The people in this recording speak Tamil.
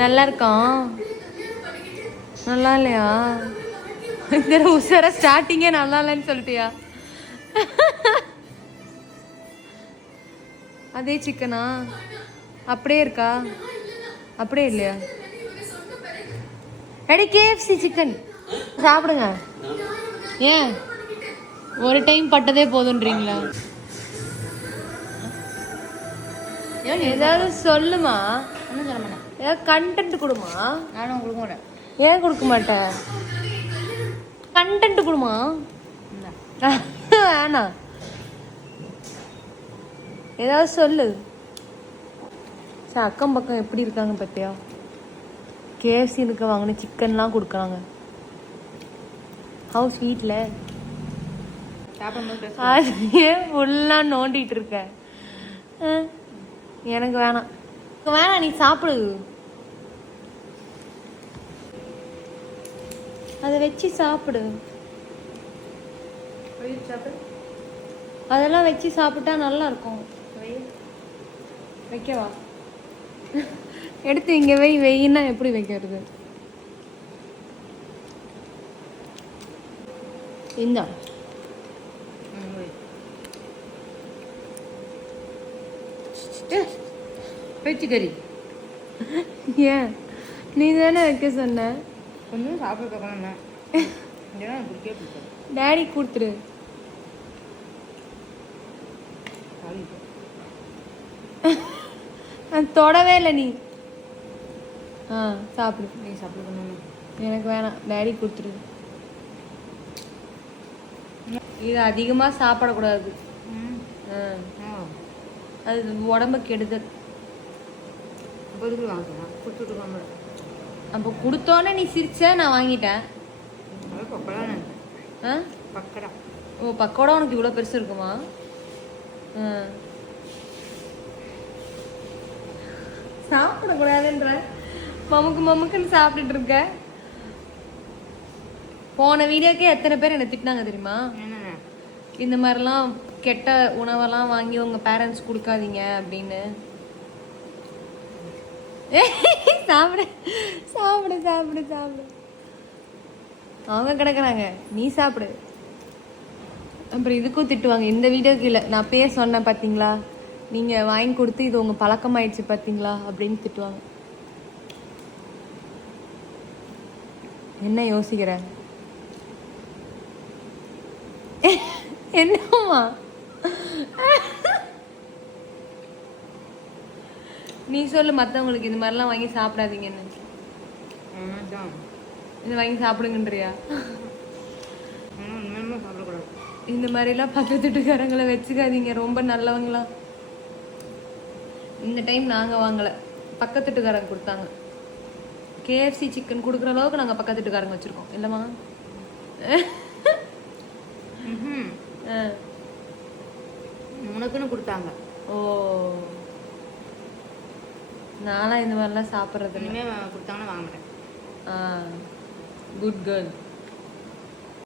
நல்லா இருக்கான். நல்லா இல்லையா? இந்த உசார ஸ்டார்டிங்கே நல்லா இல்லைன்னு சொல்லிட்டியா? அதே சிக்கனா அப்படியே இருக்கா? அப்படியே இல்லையா? ரெடி கேஎஃப்சி சிக்கன் சாப்பிடுங்க. ஏன் ஒரு டைம் பட்டதே போதுன்றீங்களா? ஏதாவது சொல்லுமா. ஒன்றும் சொல்ல மாட்டேன். ஏதாவது கண்டென்ட் கொடுமா. நானும் கொடுக்க மாட்டேன். ஏன் கொடுக்க மாட்டேன்? கண்டென்ட் கொடுமா. வேணாம், ஏதாவது சொல்லு. சார் அக்கம் பக்கம் எப்படி இருக்காங்க பார்த்தியா? கேஎஃப்சி இருக்க வாங்கின சிக்கன்லாம் கொடுக்குறாங்க. ஹவுஸ் வீட்டில் அதே ஃபுல்லாக நோண்டிட்டு இருக்க. எனக்கு வேணாம். வேணாம், நீ சாப்பிடு. அதை வச்சு சாப்பிடு. அதெல்லாம் வச்சு சாப்பிட்டா நல்லா இருக்கும். வைக்கவா? எடுத்து இங்கே வெயின்னா எப்படி வைக்கிறது? இந்தா பேச்சுக்கறி. ஏன் நீ தானே வைக்க சொன்ன? ஒன்றும் சாப்பிட டேடி கொடுத்துரு. தொடவே இல்லை நீ. சாப்பிடு. நீ சாப்பிடு. எனக்கு வேணாம், டேடி கொடுத்துரு. இது அதிகமாக சாப்பிடக்கூடாது. அது உடம்பு கெடுதல். அப்போ கொடுத்தோன்னே நீ சிரிச்ச, நான் வாங்கிட்டேன். ஓ பக்கோடா உனக்கு இவ்வளோ பெருசு இருக்குமா? சாப்பிடக்கூடாதுன்ற மமுக்குன்னு சாப்பிட்டுட்டு இருக்க. போன வீடியோக்கே எத்தனை பேர் என்ன திட்டினாங்க தெரியுமா? இந்த மாதிரிலாம் கெட்ட உணவெல்லாம் வாங்கி உங்க பேரண்ட்ஸ் கொடுக்காதீங்க அப்படின்னு. சாப்பிடு சாப்பிடு சாப்பிடு சாப்பிடு. அவங்க கிடக்குறாங்க, நீ சாப்பிடு. அப்புறம் இதுக்கும் திட்டுவாங்க. இந்த வீடியோக்கு இல்லை, நான் பேர் சொன்னேன் பார்த்தீங்களா, நீங்கள் வாங்கி கொடுத்து இது உங்கள் பழக்கமாயிடுச்சு பார்த்தீங்களா அப்படின்னு திட்டுவாங்க. என்ன யோசிக்கிற? என்னம்மா நீ சொல்லு, மற்றவங்களுக்கு இந்த மாதிரிலாம் வாங்கி சாப்பிடாதீங்கன்னு. இது வாங்கி சாப்பிடுங்கன்றியா? இந்த மாதிரிலாம் பக்கத்து வீட்டுக்காரங்களை வச்சுக்காதீங்க, ரொம்ப நல்லவங்களா. இந்த டைம் நாங்கள் வாங்கலை, பக்கத்து வீட்டுக்காரங்க கொடுத்தாங்க. கேஎஃப்சி சிக்கன் கொடுக்குற அளவுக்கு நாங்கள் பக்கத்து வீட்டுக்காரங்க வச்சுருக்கோம் இல்லைம்மா? உனக்குன்னு கொடுத்தாங்க. ஓ, நான்லாம் இந்த மாதிரிலாம் சாப்பிட்றது கொடுத்தாங்கன்னா வாங்க மாட்டேன். Good girl.